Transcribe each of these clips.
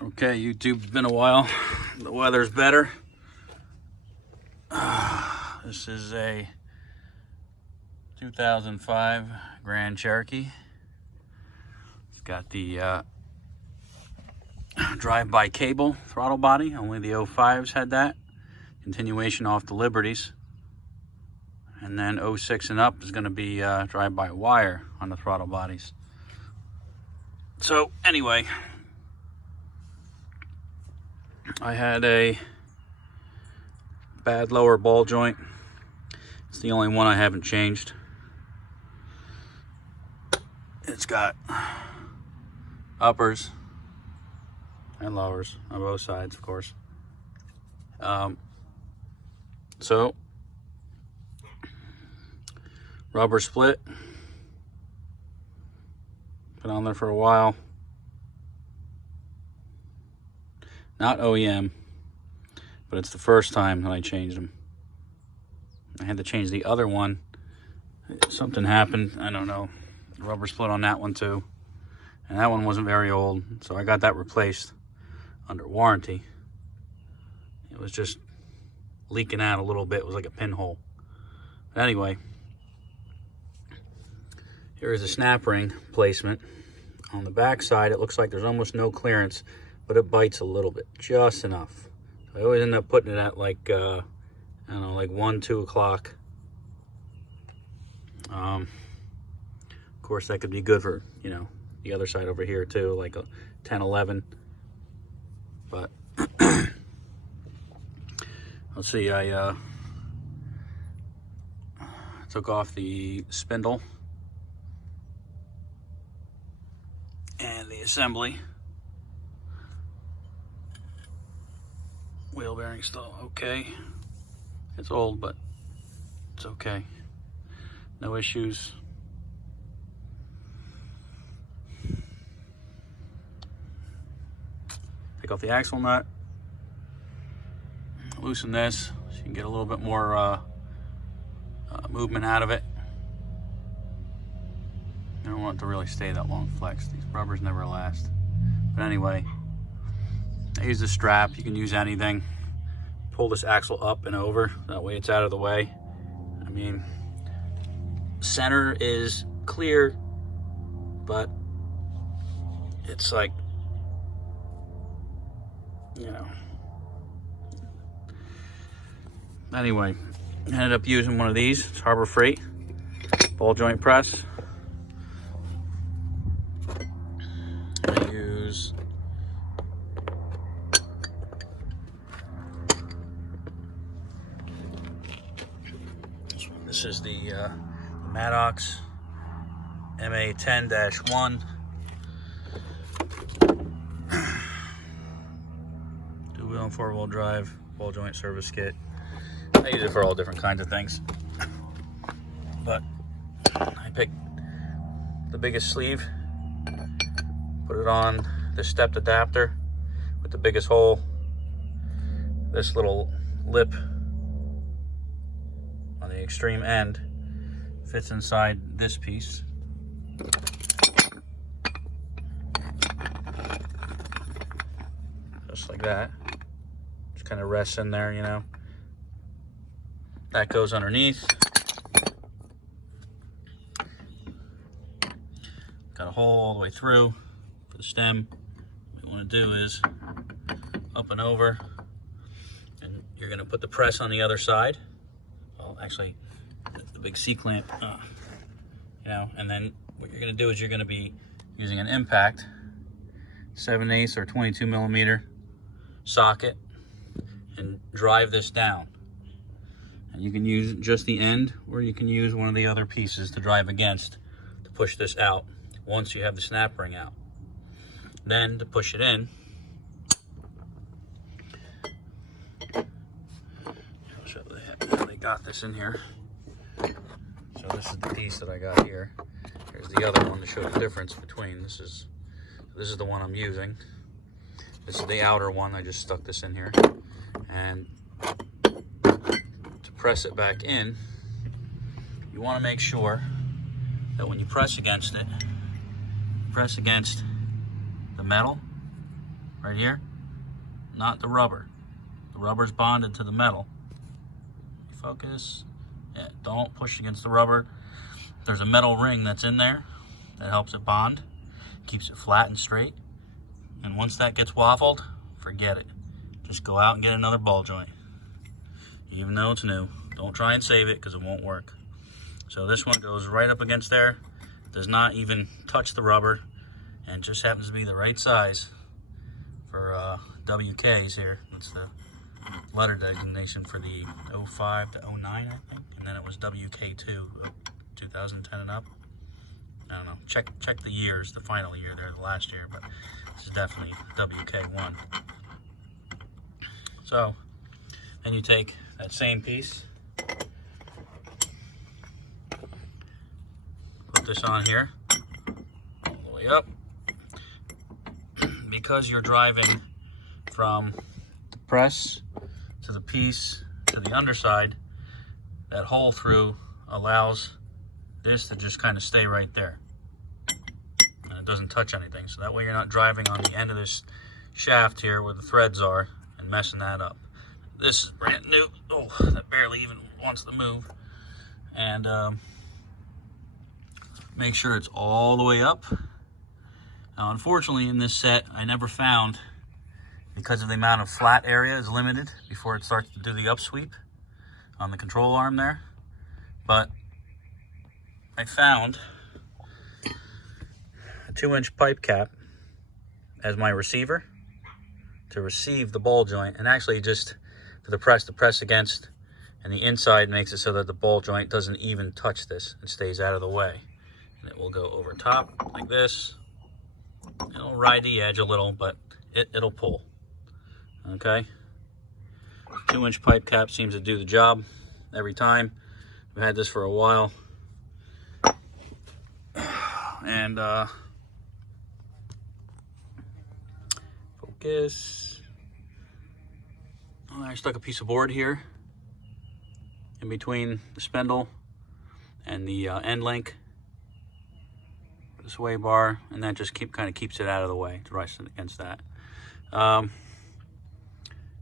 Okay, YouTube's been a while. The weather's better. This is a 2005 Grand Cherokee. It's got the drive-by cable throttle body. Only the 05s had that. Continuation off the Liberties. And then 06 and up is going to be drive-by wire on the throttle bodies. So anyway, I had a bad lower ball joint. It's the only one I haven't changed. It's got uppers and lowers on both sides, of course. So rubber split. Been on there for a while. Not OEM, but it's the first time that I changed them. I had to change the other one. Something happened, I don't know. Rubber split on that one too. And that one wasn't very old, so I got that replaced under warranty. It was just leaking out a little bit. It was like a pinhole. But anyway, here is a snap ring placement. On the back side, it looks like there's almost no clearance, but it bites a little bit, just enough. So I always end up putting it at like, I don't know, like 1, 2 o'clock. Of course, that could be good for, you know, the other side over here too, like a 10, 11. But let's see, I took off the spindle and the assembly. Wheel bearing still okay. It's old, but it's okay. No issues. Take off the axle nut. Loosen this so you can get a little bit more movement out of it. I don't want it to really stay that long flexed. These rubbers never last. But anyway, I use this strap. You can use anything. Pull this axle up and over. That way it's out of the way. I mean, center is clear, but it's like, you know. Anyway, I ended up using one of these. It's Harbor Freight ball joint press. I use this is the Maddox MA10-1 two-wheel and four-wheel drive ball joint service kit. I use it for all different kinds of things, but I picked the biggest sleeve, put it on this stepped adapter with the biggest hole. This little lip on the extreme end fits inside this piece. Just like that. Just kind of rests in there, you know. That goes underneath. Got a hole all the way through for the stem. What you want to do is up and over, and you're going to put the press on the other side. Well, actually, the big C-clamp, you know, and then what you're going to do is you're going to be using an impact 7/8 or 22 millimeter socket and drive this down. And you can use just the end, or you can use one of the other pieces to drive against to push this out once you have the snap ring out. Then to push it in, I'll show how they got this in here. So this is the piece that I got here. Here's the other one to show the difference between. This is the one I'm using. This is the outer one. I just stuck this in here. And to press it back in, you want to make sure that when you press against it, press against the metal right here, not the rubber. The rubber's bonded to the metal. Focus. Yeah, don't push against the rubber. There's a metal ring that's in there that helps it bond, keeps it flat and straight. And once that gets waffled, forget it. Just go out and get another ball joint. Even though it's new, don't try and save it because it won't work. So this one goes right up against there, does not even touch the rubber, and just happens to be the right size for WKs here. That's the letter designation for the 05 to 09, I think, and then it was WK2, 2010 and up. I don't know. Check the years, the final year there, the last year, but this is definitely WK1. So then you take that same piece, put this on here, all the way up. Because you're driving from the press to the piece to the underside, that hole through allows this to just kind of stay right there. And it doesn't touch anything. So that way you're not driving on the end of this shaft here where the threads are and messing that up. This is brand new. Oh, that barely even wants to move. And make sure it's all the way up. Now, unfortunately, in this set, I never found, because of the amount of flat area is limited before it starts to do the upsweep on the control arm there. But I found a 2-inch pipe cap as my receiver to receive the ball joint, and actually just for the press to press against, and the inside makes it so that the ball joint doesn't even touch this. It stays out of the way. And it will go over top like this. It'll ride the edge a little, but it'll pull. Okay? 2-inch pipe cap seems to do the job every time. I've had this for a while. And focus. I stuck a piece of board here in between the spindle and the end link, the sway bar, and that just kind of keeps it out of the way to rest against that.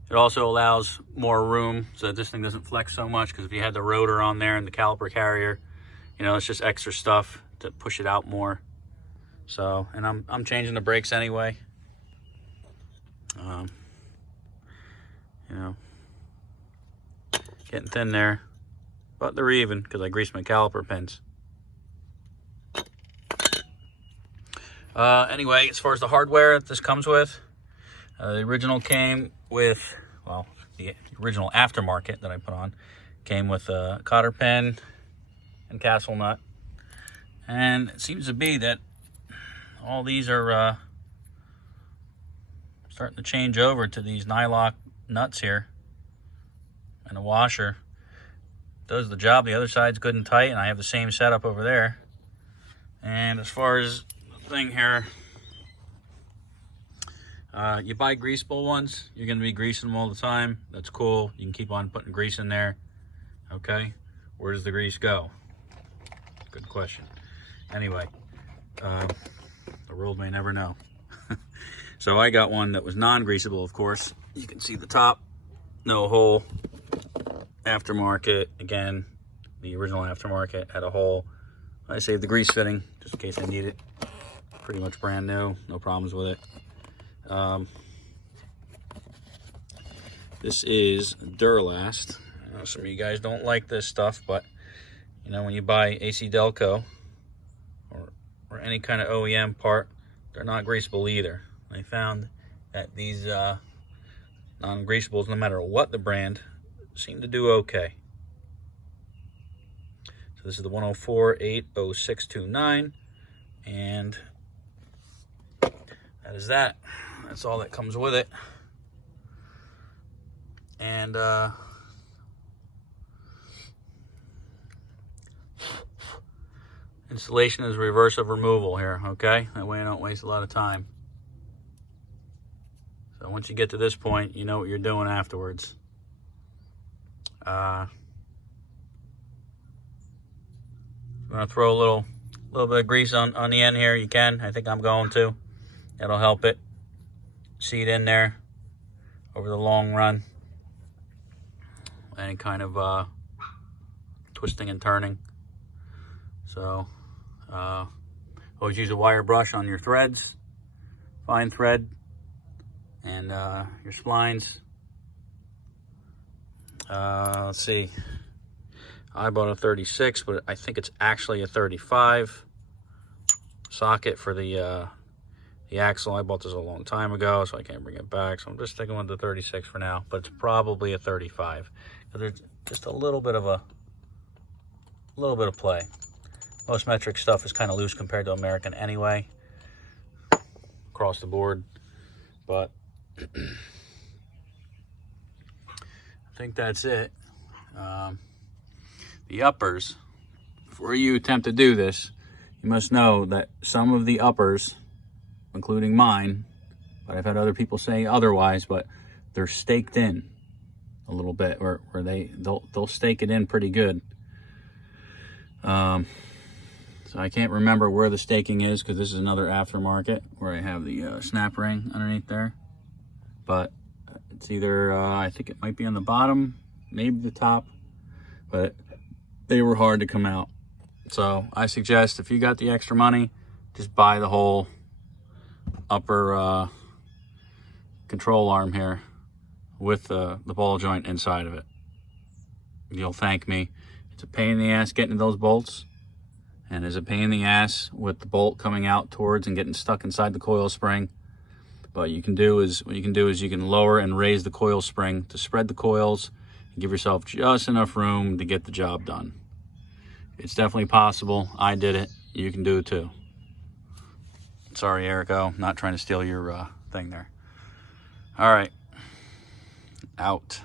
It also allows more room so that this thing doesn't flex so much, because if you had the rotor on there and the caliper carrier, you know, it's just extra stuff to push it out more. So, and I'm changing the brakes anyway. You know, getting thin there, but they're even because I greased my caliper pins. Anyway, as far as the hardware that this comes with, the original came with, well, the original aftermarket that I put on came with a cotter pin and castle nut. And it seems to be that all these are starting to change over to these nylock nuts here. And a washer does the job. The other side's good and tight, and I have the same setup over there. And as far as the thing here, you buy greasable ones, you're going to be greasing them all the time. That's cool. You can keep on putting grease in there. Okay, where does the grease go? Good question. Anyway, the world may never know. So I got one that was non-greasable, of course. You can see the top, no hole. Aftermarket, again, the original aftermarket had a hole. I saved the grease fitting just in case I need it. Pretty much brand new, no problems with it. This is Duralast. I know some of you guys don't like this stuff, but you know, when you buy AC Delco or any kind of OEM part, they're not greasable either. I found that these non-greasables, no matter what the brand, seem to do okay. So this is the 104-80629, and that is that. That's all that comes with it. And installation is reverse of removal here, okay? That way I don't waste a lot of time. So once you get to this point, you know what you're doing afterwards. I'm gonna throw a little bit of grease on the end here. You can. I think I'm going to. That'll help it. seat in there over the long run. Any kind of twisting and turning. So always use a wire brush on your threads, fine thread, and your splines. Let's see, I bought a 36, but I think it's actually a 35 socket for the axle. I bought this a long time ago, so I can't bring it back, so I'm just sticking with the 36 for now, but it's probably a 35 because there's just a little bit of play. Most metric stuff is kind of loose compared to American anyway, across the board, but I think that's it. The uppers, before you attempt to do this, you must know that some of the uppers, including mine, but I've had other people say otherwise, but they're staked in a little bit, where they'll stake it in pretty good. So I can't remember where the staking is, because this is another aftermarket where I have the snap ring underneath there, but it's either I think it might be on the bottom, maybe the top, but they were hard to come out. So I suggest, if you got the extra money, just buy the whole upper control arm here with the ball joint inside of it. You'll thank me. It's a pain in the ass getting to those bolts, and it's a pain in the ass with the bolt coming out towards and getting stuck inside the coil spring. But what you can do is you can lower and raise the coil spring to spread the coils and give yourself just enough room to get the job done. It's definitely possible. I did it. You can do it too. Sorry, Erico, not trying to steal your thing there. All right, out.